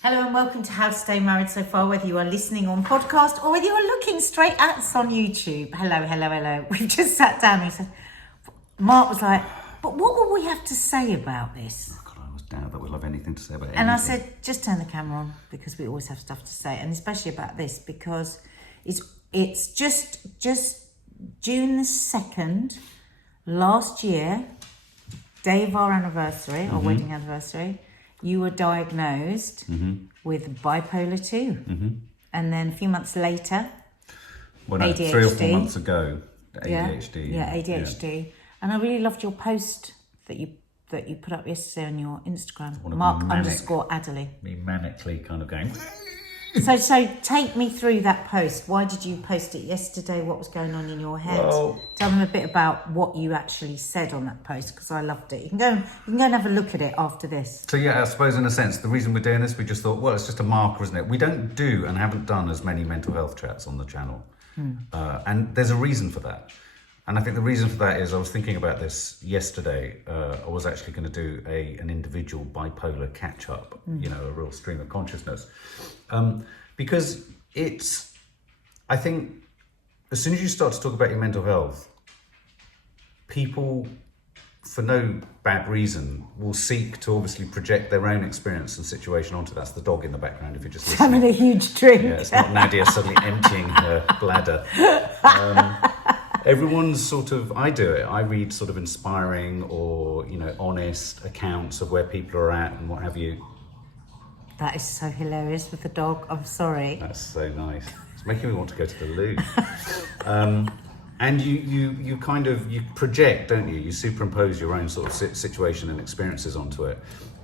Hello and welcome to How to Stay Married So Far, whether you are listening on podcast or whether you're looking straight at us on YouTube. Hello. We've just sat down and said, Mark was like, but what will we have to say about this? Oh God, I always doubt that we'll have anything to say about anything. And I said, just turn the camera on because we always have stuff to say, and especially about this because it's just June the 2nd, last year, day of our anniversary, our wedding anniversary. You were diagnosed with bipolar 2. And then a few months later, ADHD. 3 or 4 months ago, ADHD. Yeah, ADHD. Yeah. And I really loved your post that you put up yesterday on your Instagram, Mark_Adderley. Me manically kind of going... So take me through that post. Why did you post it yesterday? What was going on in your head? Well, tell them a bit about what you actually said on that post because I loved it. You can go and have a look at it after this. So yeah, I suppose in a sense, the reason we're doing this, we just thought, well, it's just a marker, isn't it? We don't do and haven't done as many mental health chats on the channel. And there's a reason for that. And I think the reason for that is I was thinking about this yesterday. I was actually going to do an individual bipolar catch-up, a real stream of consciousness. Because I think as soon as you start to talk about your mental health, people, for no bad reason, will seek to obviously project their own experience and situation onto. That's the dog in the background if you're just listening. Having a huge drink. Yeah, it's not Nadia suddenly emptying her bladder. Everyone's sort of, I do it. I read sort of inspiring or, honest accounts of where people are at and what have you. That is so hilarious with the dog. I'm sorry. That's so nice. It's making me want to go to the loo. And you kind of, you project, don't you? You superimpose your own sort of situation and experiences onto it.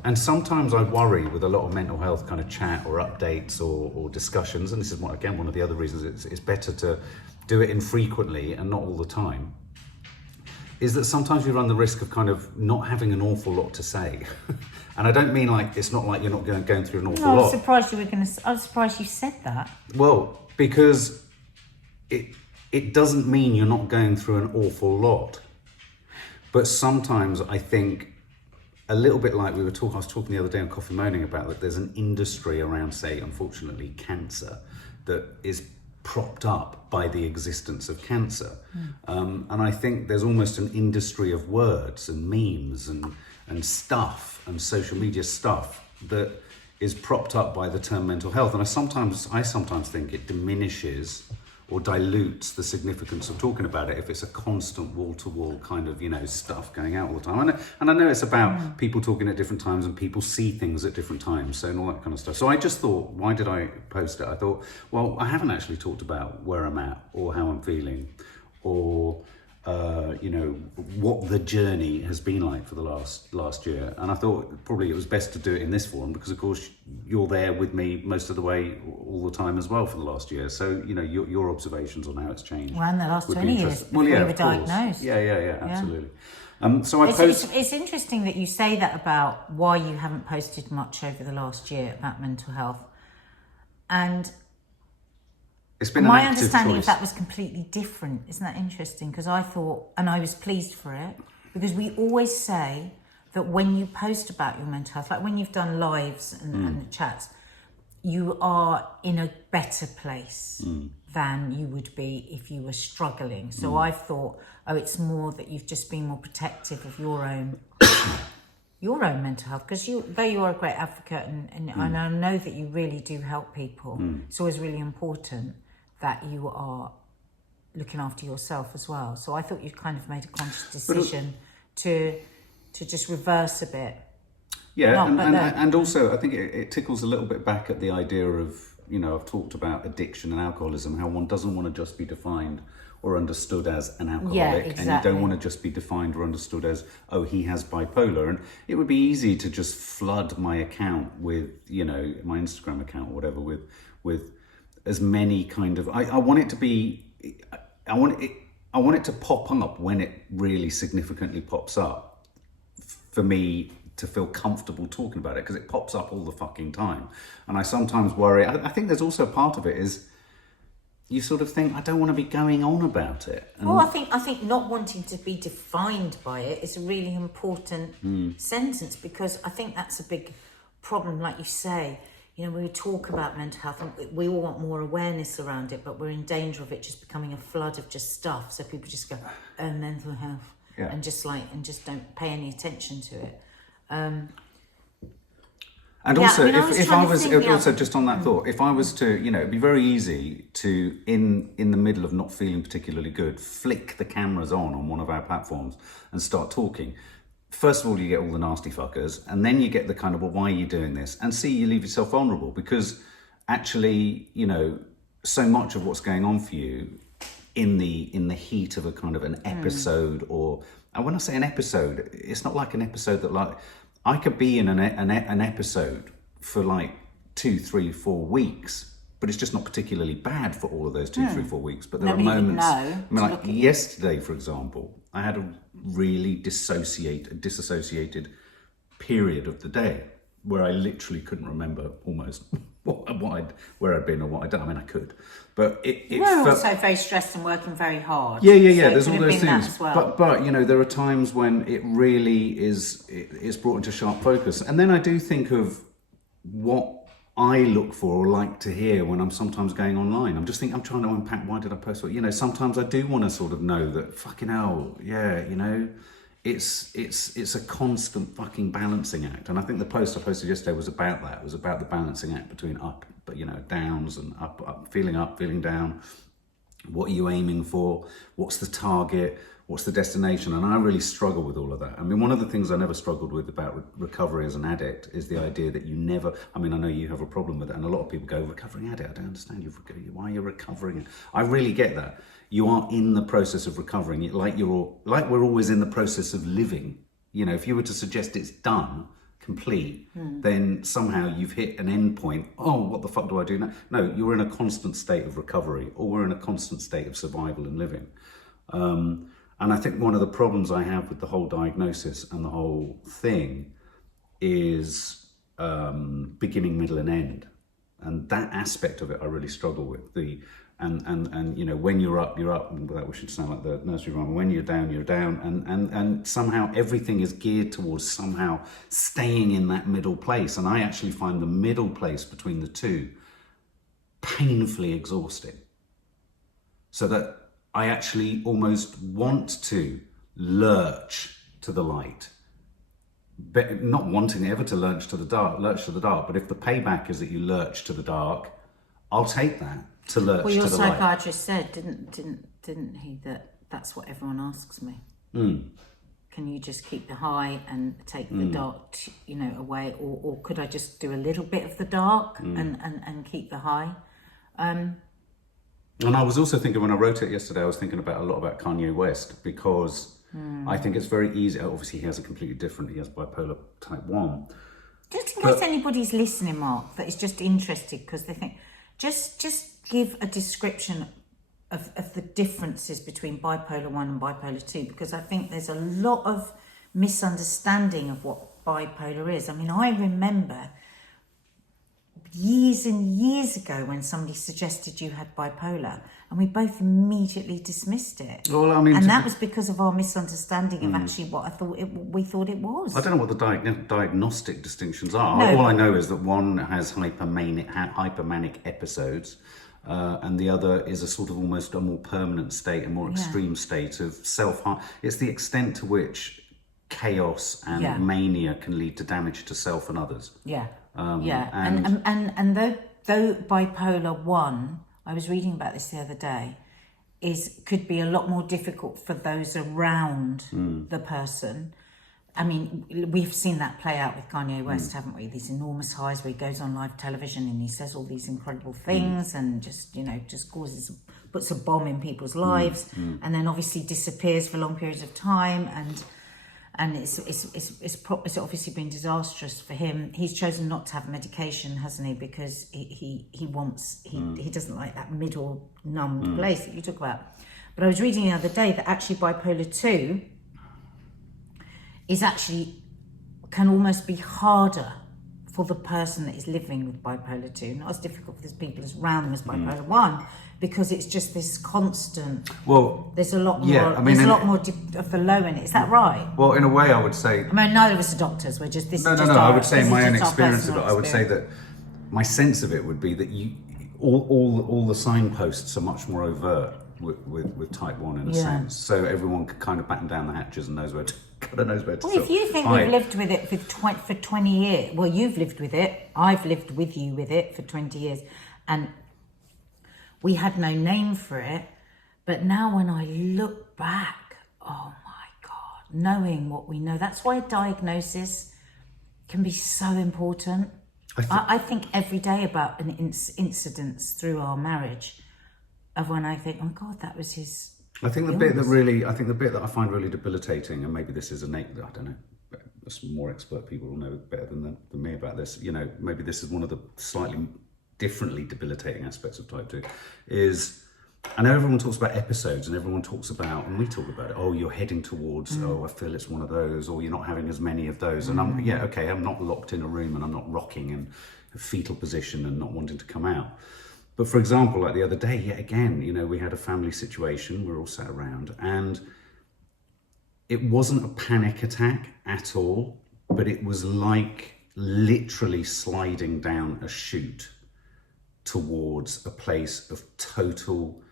And sometimes I worry with a lot of mental health kind of chat or updates or discussions, and this is, one of the other reasons it's better to do it infrequently and not all the time, is that sometimes you run the risk of kind of not having an awful lot to say. And I don't mean like, it's not like you're not going through an awful lot. I was surprised you said that. Well, because it doesn't mean you're not going through an awful lot. But sometimes I think, a little bit like I was talking the other day on Coffee Moaning about that there's an industry around, say, unfortunately, cancer that is propped up by the existence of cancer. And I think there's almost an industry of words and memes and stuff and social media stuff that is propped up by the term mental health. And I sometimes think it diminishes or dilutes the significance of talking about it if it's a constant wall-to-wall kind of, stuff going out all the time. And I know it's about people talking at different times and people see things at different times, so and all that kind of stuff. So I just thought, why did I post it? I thought, well, I haven't actually talked about where I'm at or how I'm feeling or, what the journey has been like for the last year. And I thought probably it was best to do it in this form because, of course, you're there with me most of the way all the time as well for the last year. So, your observations on how it's changed. Well, in the last 20 years before you were diagnosed. Yeah, absolutely. It's interesting that you say that about why you haven't posted much over the last year about mental health. And it's been my understanding of that was completely different. Isn't that interesting? Because I thought, and I was pleased for it, because we always say that when you post about your mental health, like when you've done lives and chats, you are in a better place than you would be if you were struggling. So I thought, it's more that you've just been more protective of your own mental health, because though you are a great advocate and I know that you really do help people, it's always really important that you are looking after yourself as well. So I thought you'd kind of made a conscious decision to just reverse a bit. Yeah, and also I think it tickles a little bit back at the idea of, I've talked about addiction and alcoholism, how one doesn't want to just be defined or understood as an alcoholic. Yeah, exactly. And you don't want to just be defined or understood as, he has bipolar. And it would be easy to just flood my account with, my Instagram account or whatever, with as many kind of, I want it to be, I want it to pop up when it really significantly pops up for me to feel comfortable talking about it, because it pops up all the fucking time. And I sometimes worry, I think there's also a part of it is you sort of think, I don't want to be going on about it. And I think not wanting to be defined by it is a really important sentence, because I think that's a big problem, like you say. you know, we talk about mental health and we all want more awareness around it, but we're in danger of it just becoming a flood of just stuff. So people just go, oh, mental health, and just don't pay any attention to it. And also, if I was also just on that thought, if I was to, you know, it'd be very easy to, in the middle of not feeling particularly good, flick the cameras on one of our platforms and start talking. First of all, you get all the nasty fuckers, and then you get the kind of, well, why are you doing this? And see, you leave yourself vulnerable, because actually, you know, so much of what's going on for you in the heat of a kind of an episode, and when I say an episode, it's not like an episode that, like, I could be in an episode for like 2, 3, 4 weeks, but it's just not particularly bad for all of those 2, 3, 4 weeks. But there are moments, I mean, like yesterday, for example, I had a really disassociated period of the day where I literally couldn't remember almost where I'd been or what I'd done. I mean, I could, but it felt also very stressed and working very hard. Yeah. So there's all those things. As well. But you know, there are times when it really is brought into sharp focus, and then I do think of what I look for or like to hear when I'm sometimes going online. I'm trying to unpack, why did I post what? You know, sometimes I do want to sort of know that, fucking hell, yeah, you know, it's a constant fucking balancing act. And I think the post I posted yesterday was about that. It was about the balancing act between up, but you know, downs and up, feeling down. What are you aiming for? What's the target? What's the destination? And I really struggle with all of that. I mean, one of the things I never struggled with about recovery as an addict is the idea that you never, I mean, I know you have a problem with it, and a lot of people go, recovering addict, I don't understand you, why you're recovering. I really get that. You are in the process of recovering, like we're always in the process of living. You know, if you were to suggest it's done, complete, then somehow you've hit an end point. Oh, what the fuck do I do now? No, you're in a constant state of recovery, or we're in a constant state of survival and living. And I think one of the problems I have with the whole diagnosis and the whole thing is beginning, middle, and end. And that aspect of it I really struggle with. And you know, when you're up, and without wishing to sound like the nursery rhyme, when you're down, you're down. And somehow everything is geared towards somehow staying in that middle place. And I actually find the middle place between the two painfully exhausting. So that I actually almost want to lurch to the light, but not wanting ever to lurch to the dark. But if the payback is that you lurch to the dark, I'll take that to lurch to the light. Well, your psychiatrist said, didn't he, that that's what everyone asks me. Can you just keep the high and take the dark, you know, away, or could I just do a little bit of the dark and keep the high? And I was also thinking, when I wrote it yesterday, I was thinking a lot about Kanye West, because I think it's very easy. Obviously, he has bipolar type 1. Just in case anybody's listening, Mark, that is just interested, because they think, just give a description of the differences between bipolar 1 and bipolar 2, because I think there's a lot of misunderstanding of what bipolar is. I mean, I remember years and years ago when somebody suggested you had bipolar, and we both immediately dismissed it. Well, I mean, and that was because of our misunderstanding of actually what we thought it was. I don't know what the diagnostic distinctions are. No. All I know is that one has hypermanic episodes, and the other is a sort of almost a more permanent state, a more extreme state of self-harm. It's the extent to which chaos and mania can lead to damage to self and others. And though bipolar 1, I was reading about this the other day, could be a lot more difficult for those around the person. I mean, we've seen that play out with Kanye West, haven't we? These enormous highs where he goes on live television and he says all these incredible things and just puts a bomb in people's lives, and then obviously disappears for long periods of time, and it's obviously been disastrous for him. He's chosen not to have medication, hasn't he? Because he doesn't like that middle numbed place that you talk about. But I was reading the other day that actually bipolar 2 can almost be harder for the person that is living with bipolar 2, not as difficult for the people around them as bipolar 1, because it's just this constant. Well, there's a lot more. There's a lot more of the low in it. Is that right? Well, in a way, I would say. I mean, neither of us are doctors. We're just this. No. I would say in my own experience of it, I would say that my sense of it would be that all the signposts are much more overt with type 1 in a sense. So everyone could kind of batten down the hatches and knows where to Well, if you think we've lived with it for 20 years, well, you've lived with it, I've lived with you with it for 20 years, and we had no name for it. But now when I look back, oh my God, knowing what we know, that's why a diagnosis can be so important. I think every day about an incidents through our marriage of when I think, oh God, that was his. I think the bit that I find really debilitating, and maybe this is I don't know, some more expert people will know better than me about this. You know, maybe this is one of the slightly differently debilitating aspects of type 2, is I know everyone talks about episodes and everyone talks about, and we talk about it, oh, you're heading towards, oh, I feel it's one of those, or you're not having as many of those. And I'm not locked in a room and I'm not rocking in a fetal position and not wanting to come out. But for example, like the other day, yet again, you know, we had a family situation, we're all sat around, and it wasn't a panic attack at all, but it was like literally sliding down a chute towards a place of total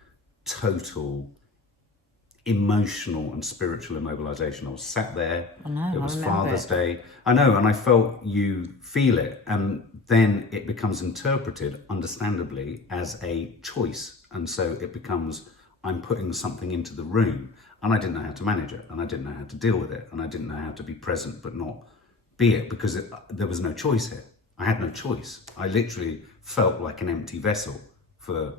emotional and spiritual immobilization. I was sat there, it was Father's Day. I know, and I felt you feel it, and then it becomes interpreted, understandably, as a choice. And so it becomes, I'm putting something into the room, and I didn't know how to manage it, and I didn't know how to deal with it, and I didn't know how to be present but not be it, because there was no choice here. I had no choice. I literally felt like an empty vessel for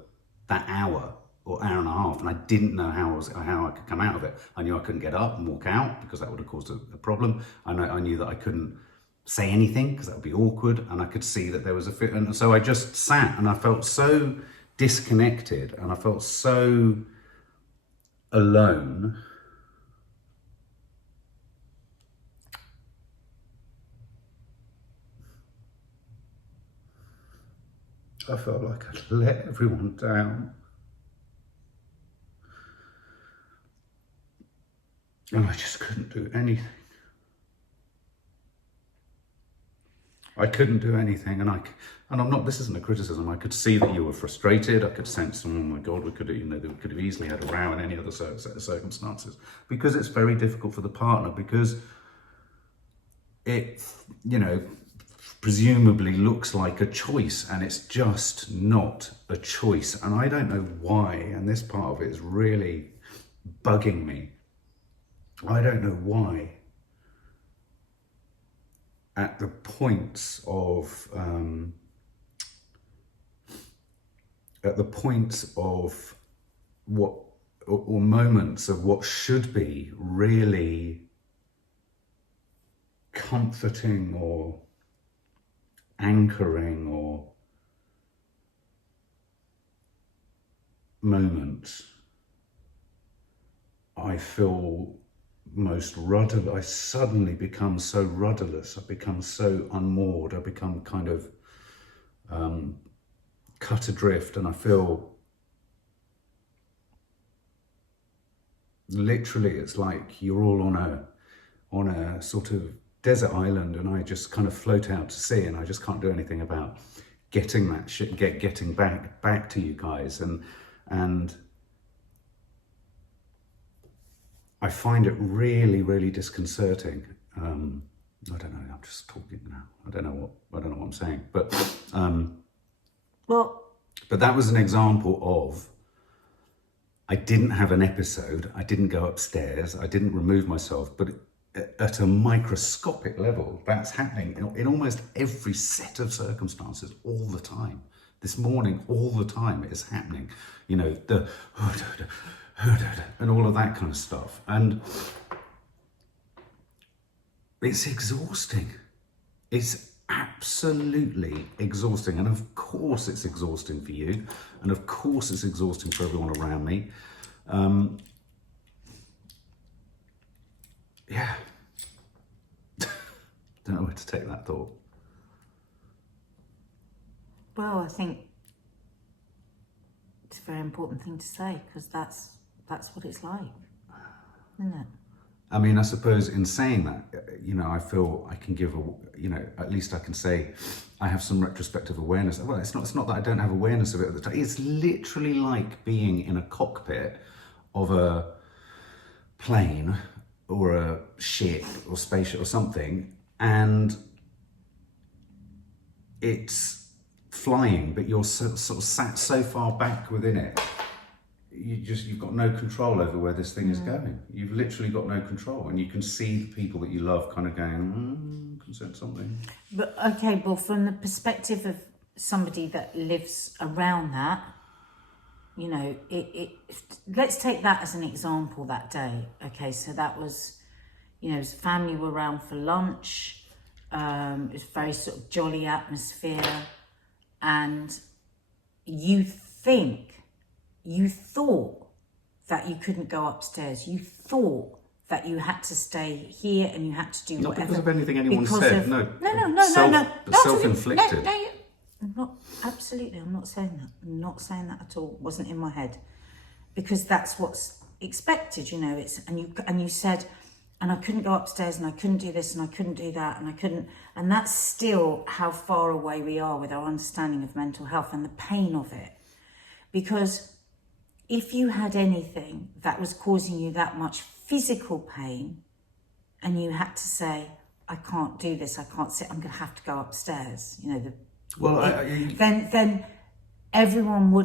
that hour or hour and a half, and I didn't know how I could come out of it. I knew I couldn't get up and walk out because that would have caused a problem. I knew that I couldn't say anything because that would be awkward, and I could see that there was a fit. And so I just sat, and I felt so disconnected, and I felt so alone. I felt like I'd let everyone down. And I just couldn't do anything. I couldn't do anything, and I'm not. This isn't a criticism. I could see that you were frustrated. I could sense, oh my God, we could have easily had a row in any other set of circumstances, because it's very difficult for the partner, because it, you know, presumably looks like a choice, and it's just not a choice. And I don't know why, and this part of it is really bugging me. I don't know why at the points of what or moments of what should be really comforting or anchoring or moments, I feel most rudderless. I suddenly become so rudderless. I become so unmoored. I become kind of cut adrift, and I feel literally it's like you're all on a sort of desert island, and I just kind of float out to sea, and I just can't do anything about getting that shit, getting back to you guys, and I find it really, really disconcerting. I don't know. I'm just talking now. I don't know what I'm saying. But but that was an example of, I didn't have an episode. I didn't go upstairs. I didn't remove myself. But at a microscopic level, that's happening in almost every set of circumstances all the time. This morning, all the time, it is happening. You know, and all of that kind of stuff, and it's exhausting. It's absolutely exhausting, and of course it's exhausting for you, and of course it's exhausting for everyone around me. Yeah, don't know where to take that thought. Well, I think it's a very important thing to say, because that's what it's like, isn't it? I mean, I suppose in saying that, I feel I can give at least I can say I have some retrospective awareness. Well, it's not that I don't have awareness of it at the time. It's literally like being in a cockpit of a plane or a ship or spaceship or something, and it's flying, but you're sort of sat so far back within it. You've got no control over where this thing is going. You've literally got no control, and you can see the people that you love kind of going, can sense something. But okay, well, from the perspective of somebody that lives around that, let's take that as an example that day. Okay, so that was, his family were around for lunch. It was a very sort of jolly atmosphere, and you thought that you couldn't go upstairs. You thought that you had to stay here and you had to do whatever. Not because of anything anyone because said. of, no. No. Self-inflicted. No, I'm not saying that. I'm not saying that at all. It wasn't in my head. Because that's what's expected, and you said, and I couldn't go upstairs, and I couldn't do this, and I couldn't do that, and I couldn't, and that's still how far away we are with our understanding of mental health and the pain of it. Because if you had anything that was causing you that much physical pain, and you had to say, I can't do this, I can't sit, I'm going to have to go upstairs, then everyone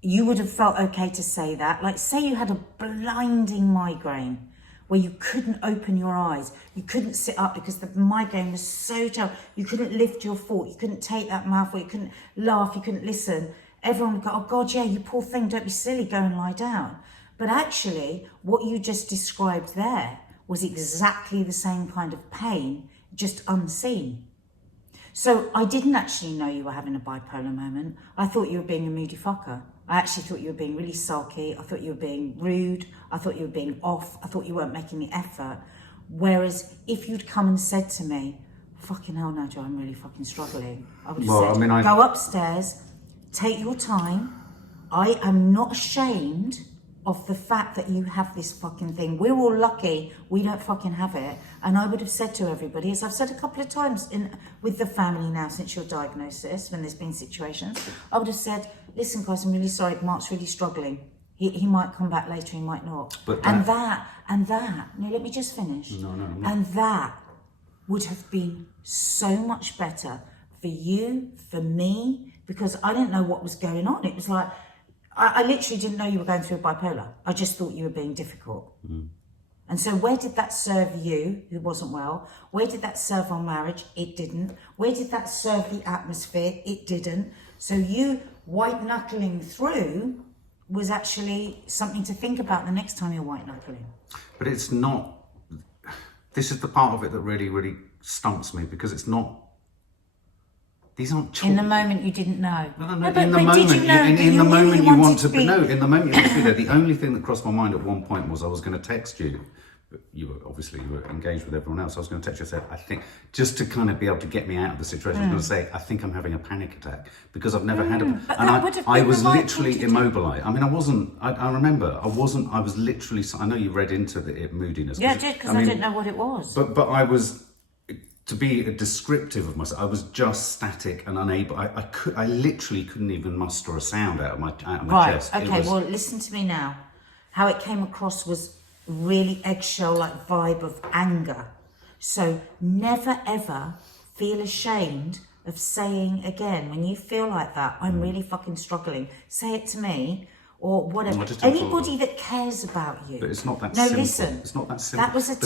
you would have felt okay to say that. Like, say you had a blinding migraine where you couldn't open your eyes, you couldn't sit up because the migraine was so terrible, you couldn't lift your foot, you couldn't take that mouthful, you couldn't laugh, you couldn't listen. Everyone would go, oh God, yeah, you poor thing, don't be silly, go and lie down. But actually, what you just described there was exactly the same kind of pain, just unseen. So I didn't actually know you were having a bipolar moment. I thought you were being a moody fucker. I actually thought you were being really sulky. I thought you were being rude. I thought you were being off. I thought you weren't making the effort. Whereas if you'd come and said to me, fucking hell, Nigel, I'm really fucking struggling, I would have said, go upstairs, take your time. I am not ashamed of the fact that you have this fucking thing. We're all lucky we don't fucking have it. And I would have said to everybody, as I've said a couple of times with the family now since your diagnosis, when there's been situations, I would have said, listen guys, I'm really sorry, Mark's really struggling. He might come back later, he might not. But no, let me just finish. No. And that would have been so much better for you, for me, because I didn't know what was going on. It was like, I literally didn't know you were going through a bipolar. I just thought you were being difficult. And so where did that serve you, who wasn't well? Where did that serve our marriage? It didn't. Where did that serve the atmosphere? It didn't. So you white knuckling through was actually something to think about the next time you're white knuckling. But it's not, this is the part of it that really, really stumps me, because it's not, these aren't in the moment you didn't know. No, in the moment, in the moment you want to be, no, in the moment you want to be there. The only thing that crossed my mind at one point was I was going to text you. But you were engaged with everyone else. I was going to text you and say, I think, just to kind of be able to get me out of the situation, I was going to say, I think I'm having a panic attack, because I've never had a, and I was literally immobilized. I mean, I remember, I was literally, I know you read into the moodiness. Yeah, I did, because I didn't know what it was. But I was, to be descriptive of myself, I was just static and unable. I literally couldn't even muster a sound out of my chest. Okay, well, listen to me now. How it came across was really eggshell-like vibe of anger. So never ever feel ashamed of saying again, when you feel like that, I'm really fucking struggling, say it to me. Or whatever. Anybody that cares about you. But it's not that simple. simple. Listen. It's not that simple. That was a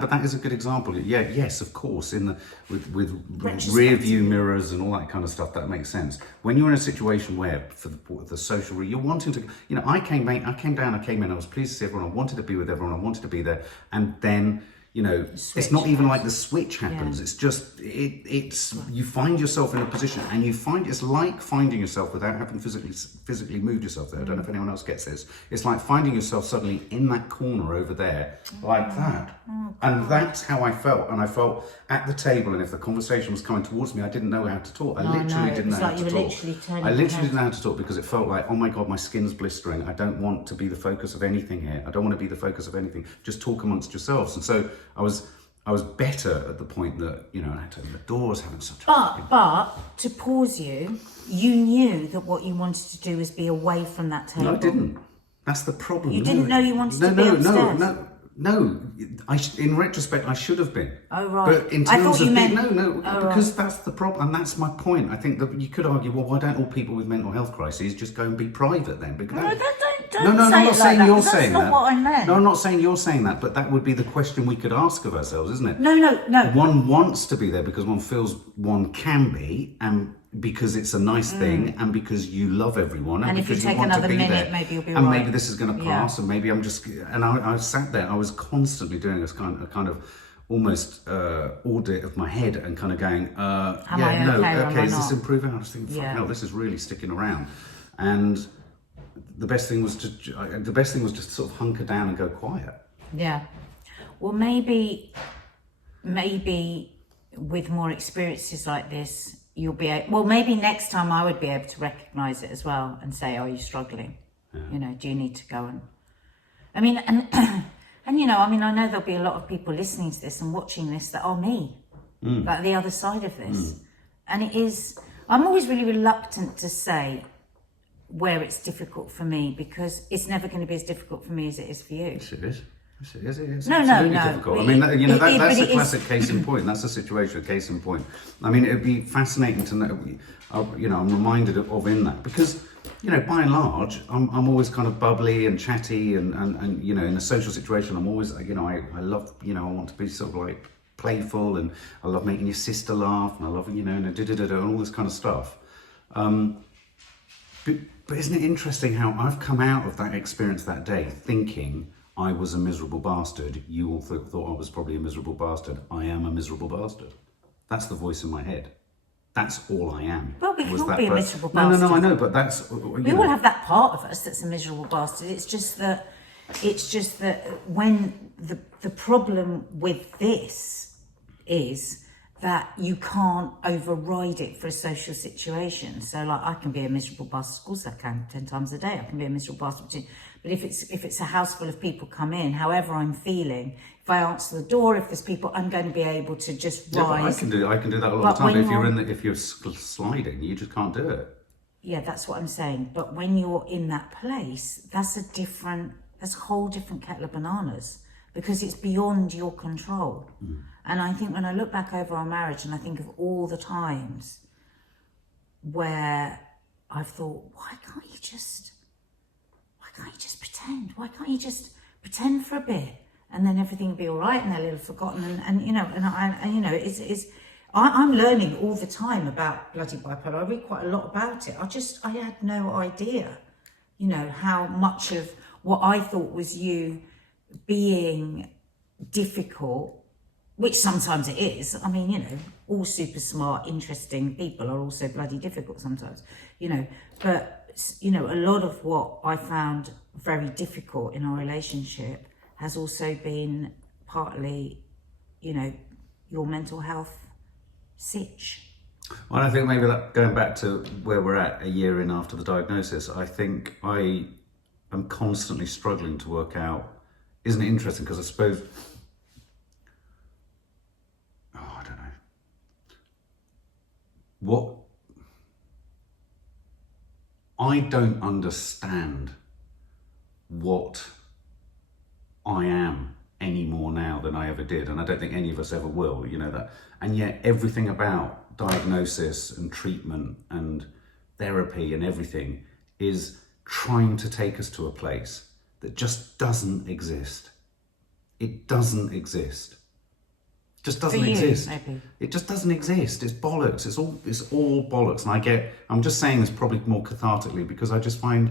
but that is a good example. Yeah, yes, of course. With rear view mirrors and all that kind of stuff, that makes sense. When you're in a situation where for the social, you're wanting to. I came in. I was pleased to see everyone. I wanted to be with everyone. I wanted to be there. And then, you know, it's not even like the switch happens. It's just, it's you find yourself in a position, and it's like finding yourself without having physically moved yourself there. I don't know if anyone else gets this. It's like finding yourself suddenly in that corner over there, like that. And that's how I felt. And I felt at the table, and if the conversation was coming towards me, I didn't know how to talk. I literally didn't know how to talk. I literally didn't know how to talk, because it felt like, oh my God, my skin's blistering. I don't want to be the focus of anything here. I don't want to be the focus of anything. Just talk amongst yourselves. And so I was better at the point that, you know, I had to open the doors, having such But to pause you, you knew that what you wanted to do was be away from that table. No, I didn't. That's the problem. You didn't know you wanted to be upstairs? No. In retrospect, I should have been. Oh, right. But in terms of because right. that's the problem, and that's my point. I think that you could argue, well, why don't all people with mental health crises just go and be private then? Because I'm not saying you're saying that. That's not what I meant. No, I'm not saying you're saying that, but that would be the question we could ask of ourselves, isn't it? No. One wants to be there because one feels one can be, and because it's a nice thing, and because you love everyone, and if you because take you want another to be minute, there, maybe you'll be and right. maybe this is going to pass, and maybe I'm just. And I sat there. I was constantly doing this kind of almost audit of my head, and kind of going, is this improving? I was thinking, fuck hell, this is really sticking around, and the best thing was just to sort of hunker down and go quiet. Yeah. Well, maybe with more experiences like this, you'll be maybe next time I would be able to recognise it as well and say, are you struggling? Yeah. You know, do you need to go and... I mean, and you know, I mean, I know there'll be a lot of people listening to this and watching this that are me, like the other side of this. And it is... I'm always really reluctant to say where it's difficult for me, because it's never going to be as difficult for me as it is for you. Yes, it is. It's No. absolutely difficult. I mean, that's a classic case in point. That's a situation, case in point. I mean, it'd be fascinating to know, you know, I'm reminded of in that, because, you know, by and large, I'm always kind of bubbly and chatty, and you know, in a social situation, I'm always, you know, I love, you know, I want to be sort of like playful, and I love making your sister laugh, and I love, you know, and all this kind of stuff. But isn't it interesting how I've come out of that experience that day thinking I was a miserable bastard. You all thought I was probably a miserable bastard. I am a miserable bastard. That's the voice in my head. That's all I am. Well, we can all be a miserable bastard. No, I know, but that's... We all have that part of us that's a miserable bastard. It's just that when the problem with this is that you can't override it for a social situation. So, like, I can be a miserable bastard. Of course I can, 10 times a day. I can be a miserable bastard. But if it's a house full of people come in, however I'm feeling, if I answer the door, if there's people, I'm going to be able to just rise. I can do that a lot of the time. If you're sliding, you just can't do it. Yeah, that's what I'm saying. But when you're in that place, that's a whole different kettle of bananas, because it's beyond your control. And I think when I look back over our marriage, and I think of all the times where I've thought, why can't you just pretend? Why can't you just pretend for a bit, and then everything will be all right, and they'll have forgotten, and you know, and you know, I'm learning all the time about bloody bipolar. I read quite a lot about it. I had no idea, you know, how much of what I thought was you being difficult, which sometimes it is. I mean, you know, all super smart, interesting people are also bloody difficult sometimes, you know. But, you know, a lot of what I found very difficult in our relationship has also been partly, you know, your mental health sitch. Well, I think maybe that, going back to where we're at a year in after the diagnosis, I think I am constantly struggling to work out. Isn't it interesting? Because I suppose, I don't know. I don't understand what I am any more now than I ever did. And I don't think any of us ever will, you know that. And yet everything about diagnosis and treatment and therapy and everything is trying to take us to a place that just doesn't exist. It doesn't exist. It just doesn't exist. Maybe. It just doesn't exist. It's bollocks. It's all bollocks. And I'm just saying this probably more cathartically, because I just find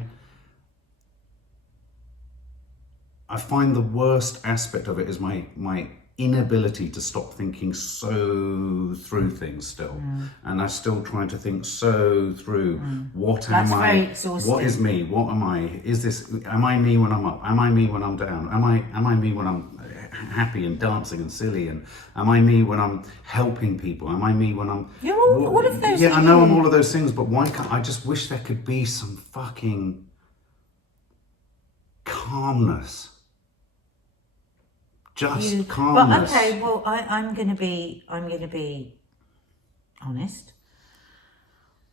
the worst aspect of it is my inability to stop thinking so through things still, and I'm still trying to think so through what That's am very I, exhausting. what is me, what am I, is this, am I me when I'm up, am I me when I'm down, am I me when I'm happy and dancing and silly, and am I me when I'm helping people, am I me when I'm, You're all of those. yeah, I know I'm all of those things, but why can't I just wish there could be some fucking calmness. Just calmness. But okay, well, I'm gonna be honest.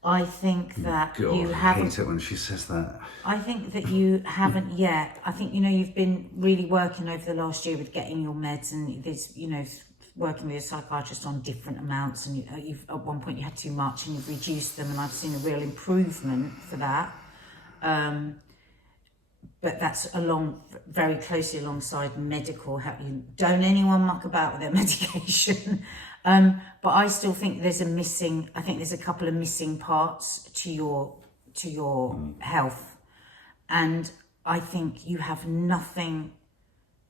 I think that God, you I haven't. hate it when she says that. I think that you haven't yet. I think you've been really working over the last year with getting your meds, and there's working with a psychiatrist on different amounts, and you've at one point you had too much, and you've reduced them, and I've seen a real improvement for that. But that's very closely alongside medical help. Don't anyone muck about with their medication. But I still think there's a couple of missing parts to your health. And I think you have nothing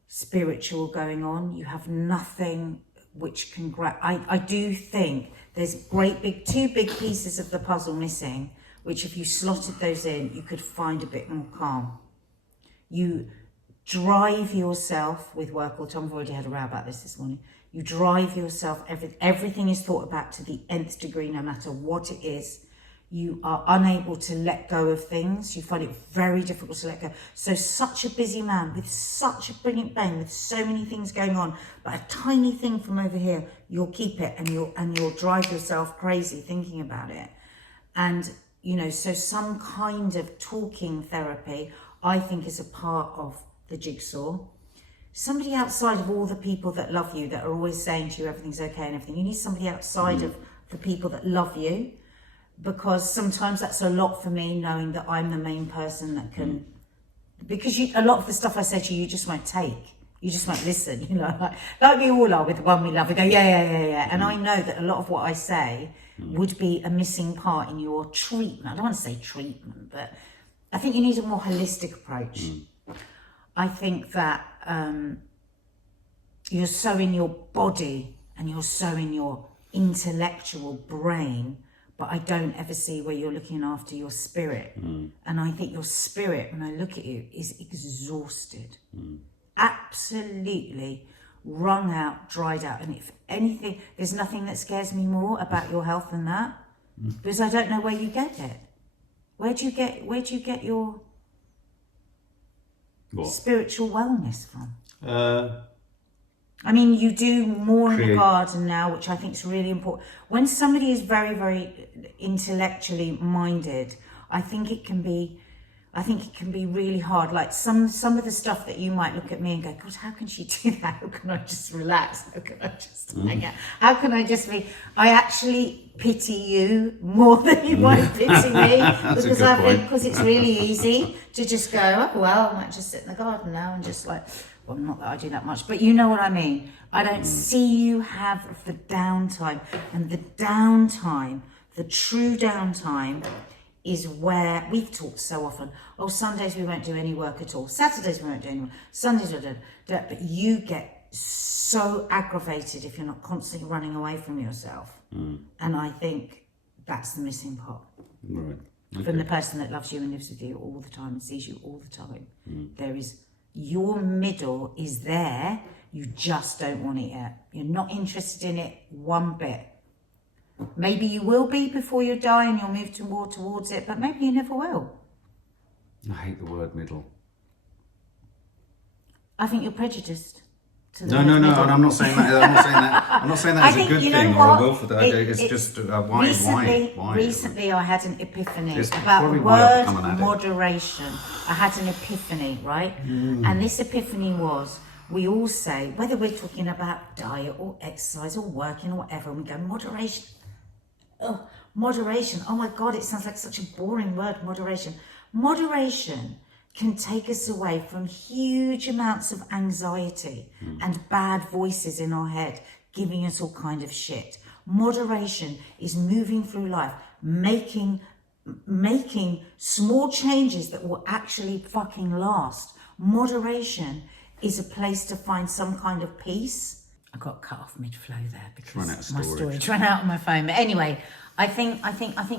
spiritual going on. You have nothing which can I do think there's two big pieces of the puzzle missing, which if you slotted those in, you could find a bit more calm. You drive yourself with work all the time. I've already had a row about this morning. You drive yourself, everything is thought about to the nth degree, no matter what it is. You are unable to let go of things. You find it very difficult to let go. So such a busy man with such a brilliant brain, with so many things going on, but a tiny thing from over here, you'll keep it and you'll drive yourself crazy thinking about it. And, so some kind of talking therapy, I think, is a part of the jigsaw. Somebody outside of all the people that love you, that are always saying to you everything's okay and everything. You need somebody outside of the people that love you, because sometimes that's a lot for me, knowing that I'm the main person that can, because a lot of the stuff I say to you just won't take. You just won't listen, like we all are with the one we love. We go, yeah. And I know that a lot of what I say would be a missing part in your treatment. I don't want to say treatment, but I think you need a more holistic approach. I think that you're so in your body and you're so in your intellectual brain, but I don't ever see where you're looking after your spirit. And I think your spirit, when I look at you, is exhausted. Absolutely wrung out, dried out. And if anything, there's nothing that scares me more about your health than that, because I don't know where you get it. Where do you get your spiritual wellness from? I mean, you do more in the garden now, which I think is really important. When somebody is very, very intellectually minded, I think it can be really hard. Like some of the stuff that you might look at me and go, God, how can she do that? How can I just relax? How can I just hang out? How can I just be? I actually pity you more than you might pity me, because it's really easy to just go, oh well, I might just sit in the garden now and just well, not that I do that much, but you know what I mean. I don't see you have the downtime, and the true downtime is where we've talked so often. Oh, Sundays we won't do any work at all. Saturdays we won't do any work. Sundays we don't. But you get so aggravated if you're not constantly running away from yourself. And I think that's the missing part. Right. Okay. From the person that loves you and lives with you all the time and sees you all the time. There is, your middle is there. You just don't want it yet. You're not interested in it one bit. Maybe you will be before you die and you'll move towards it, but maybe you never will. I hate the word middle. I think you're prejudiced. No, and I'm not saying that. I'm not saying that as a good thing or a willful thing. It's just why? Recently, I had an epiphany about the word moderation. I had an epiphany, right? And this epiphany was, we all say, whether we're talking about diet or exercise or working or whatever, and we go, moderation. Oh, moderation. Oh my God, it sounds like such a boring word, moderation. Moderation can take us away from huge amounts of anxiety and bad voices in our head giving us all kind of shit. Moderation is moving through life, making small changes that will actually fucking last. Moderation is a place to find some kind of peace. I got cut off mid-flow there because Run out of my storage. storage ran out on my phone. But anyway, I think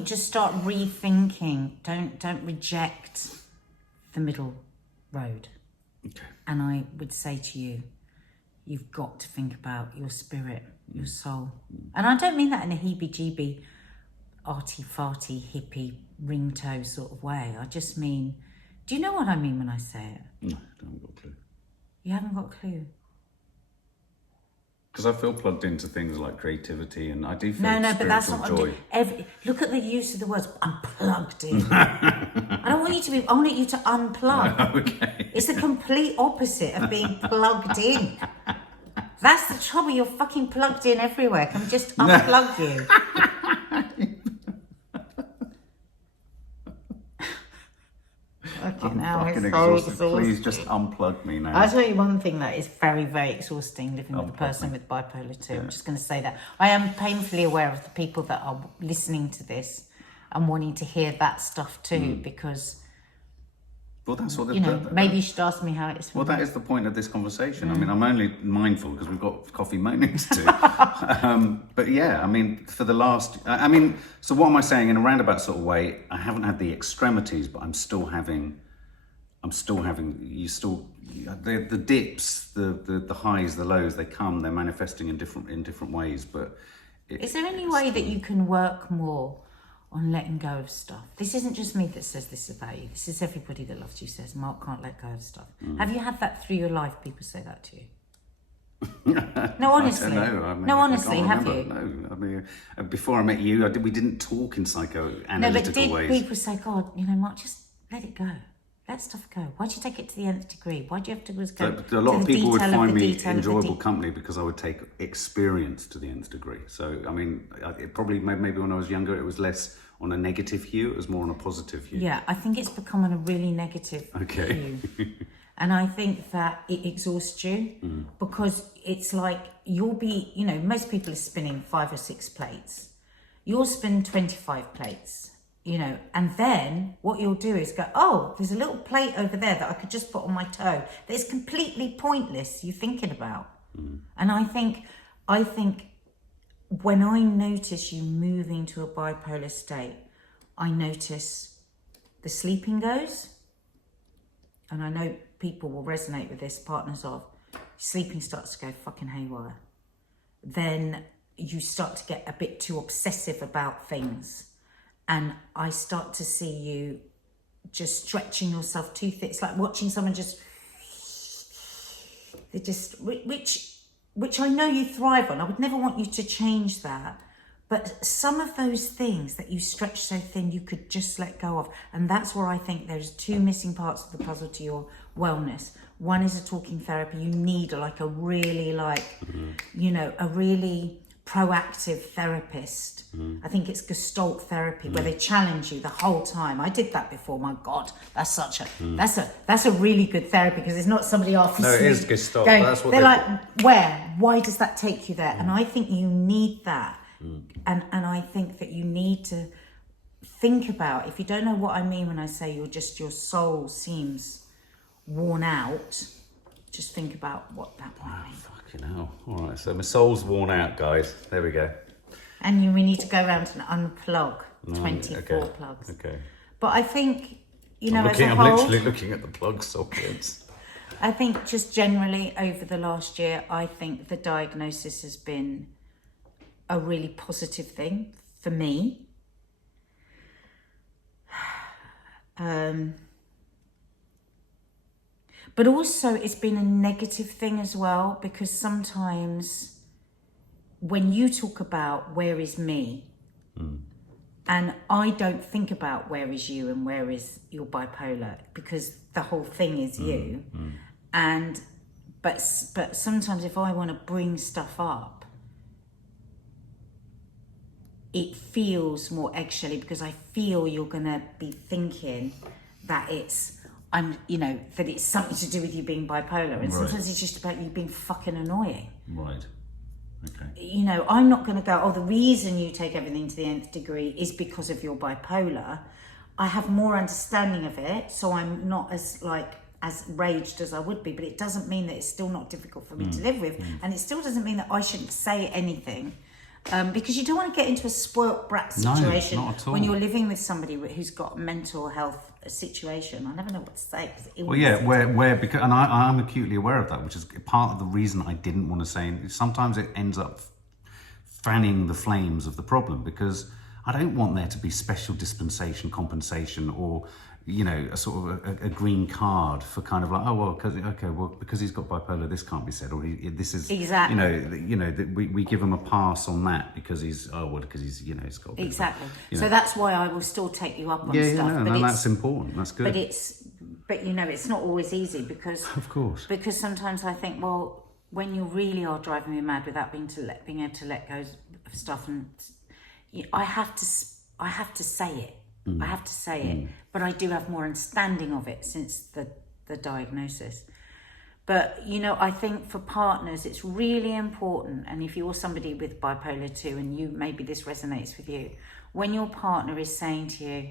just start rethinking. Don't reject the middle road. Okay. And I would say to you, you've got to think about your spirit, your soul. And I don't mean that in a heebie-jeebie, arty-farty, hippie, ring-toe sort of way. I just mean, do you know what I mean when I say it? No, I haven't got a clue. You haven't got a clue? Because I feel plugged into things like creativity, and I do feel No, but that's not spiritual what I'm joy. doing. Look at the use of the words. I'm plugged in. I don't want you to be. I want you to unplug. Okay. It's the complete opposite of being plugged in. That's the trouble. You're fucking plugged in everywhere. Can we just unplug you? I'm now fucking it's so exhausted. Please just unplug me now. I'll tell you one thing that is very, very exhausting living with a person with bipolar 2. I'm just going to say that. I am painfully aware of the people that are listening to this and wanting to hear that stuff too, because, Well, that's what you know, maybe you should ask me how it is. Well, that is the point of this conversation. I mean, I'm only mindful because we've got coffee mornings to do. But yeah, I mean, for the last, so what am I saying in a roundabout sort of way? I haven't had the extremities, but I'm still having, the dips, the highs, the lows, they're manifesting in different ways. But is there any way that you can work more on letting go of stuff? This isn't just me that says this about you. This is everybody that loves you says Mark can't let go of stuff. Have you had that through your life? People say that to you. No, honestly. I don't know. I mean, no, honestly, I can't have remember. you? No, I mean, before I met you, we didn't talk in psychoanalytical No, but did ways. people say, God, you know, Mark, just let it go. Let stuff go. Why'd you take it to the nth degree? Why'd you have to go A lot of people would find me detail enjoyable company because I would take experience to the nth degree. So, I mean, it probably maybe when I was younger, it was less on a negative hue. It was more on a positive hue. Yeah, I think it's become on a really negative hue. And I think that it exhausts you because it's like you'll be, you know, most people are spinning 5 or 6 plates. You'll spin 25 plates, you know, and then what you'll do is go, oh, there's a little plate over there that I could just put on my toe that is completely pointless you thinking about. And I think when I notice you moving to a bipolar state, I notice the sleeping goes, and I know people will resonate with this, partners of, sleeping starts to go fucking haywire. Then you start to get a bit too obsessive about things, and I start to see you just stretching yourself too thick. It's like watching someone which I know you thrive on. I would never want you to change that. But some of those things that you stretch so thin, you could just let go of. And that's where I think there's 2 missing parts of the puzzle to your wellness. One is a talking therapy. You need like a really you know, a really proactive therapist. I think it's Gestalt therapy where they challenge you the whole time. I did that before. My God, that's such a that's a really good therapy because it's not somebody after. No, it is Gestalt. Going, That's what they're like, where? Why does that take you there? And I think you need that. And I think that you need to think about, if you don't know what I mean when I say your soul seems worn out, just think about what that might mean. Fucking hell. All right, so my soul's worn out, guys. There we go. And we need to go around and unplug 24 plugs. Okay. But I think, you know, I'm literally looking at the plug sockets. I think just generally over the last year, I think the diagnosis has been a really positive thing for me. But also it's been a negative thing as well, because sometimes when you talk about where is me, and I don't think about where is you and where is your bipolar, because the whole thing is you. And but sometimes if I want to bring stuff up, it feels more eggshelly because I feel you're gonna be thinking that that it's something to do with you being bipolar, and sometimes it's just about you being fucking annoying. Right. Okay. You know, I'm not going to go, oh, the reason you take everything to the nth degree is because of your bipolar. I have more understanding of it, so I'm not as as raged as I would be, but it doesn't mean that it's still not difficult for me to live with, and it still doesn't mean that I shouldn't say anything, because you don't want to get into a spoilt brat situation not at all. when you're living with somebody who's got a mental health situation. I never know what to say. Well, yeah, where because, and I'm acutely aware of that, which is part of the reason I didn't want to say anything. Sometimes it ends up fanning the flames of the problem, because I don't want there to be special dispensation, compensation, or a sort of a green card for kind of like, oh well, because he's got bipolar, this can't be said, or this is exactly, we give him a pass on that because he's he's got exactly. So that's why I will still take you up on stuff. No, that's important. That's good. But it's not always easy, because of course, because sometimes I think, well, when you really are driving me mad without being able to let go of stuff, and I have to say it. I have to say it, but I do have more understanding of it since the diagnosis. But, I think for partners, it's really important, and if you're somebody with bipolar 2 and maybe this resonates with you, when your partner is saying to you,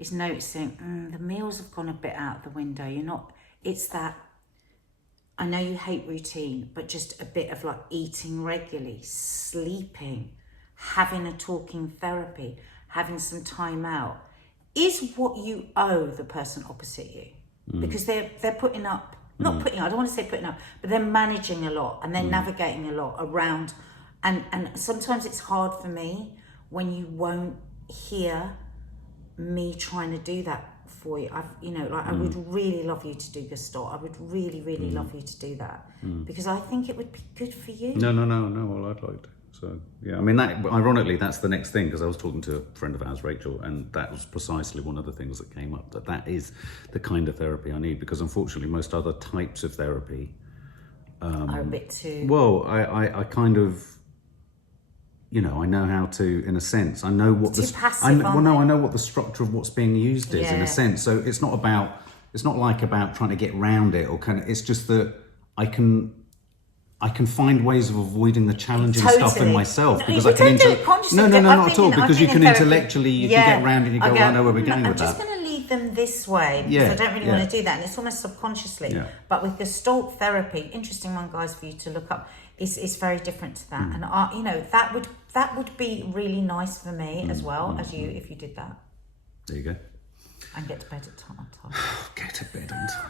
is noticing, the meals have gone a bit out the window, it's that, I know you hate routine, but just a bit of like eating regularly, sleeping, having a talking therapy, having some time out, is what you owe the person opposite you, because they're putting up, not putting up, I don't want to say putting up, but they're managing a lot and they're navigating a lot around, and sometimes it's hard for me when you won't hear me trying to do that for you. I would really love you to do Gestalt. I would really, really love you to do that, because I think it would be good for you. No, well, I'd like to. So, yeah, I mean, that ironically, that's the next thing, because I was talking to a friend of ours, Rachel, and that was precisely one of the things that came up, that is the kind of therapy I need, because unfortunately most other types of therapy are a bit too... Well, I kind of, I know how to, in a sense, I know what I know what the structure of what's being used is, in a sense. So it's not like about trying to get round it, or it's just that I can find ways of avoiding the challenging stuff in myself, because I can not at all, because you can intellectually you can get around it and you go, I know where we're going with that. I'm just going to lead them this way, because I don't really want to do that, and it's almost subconsciously. But with Gestalt therapy, interesting one, guys, for you to look up, is very different to that, and that would be really nice for me as well as you, if you did that. There you go. And get to bed at time. Get to bed on time.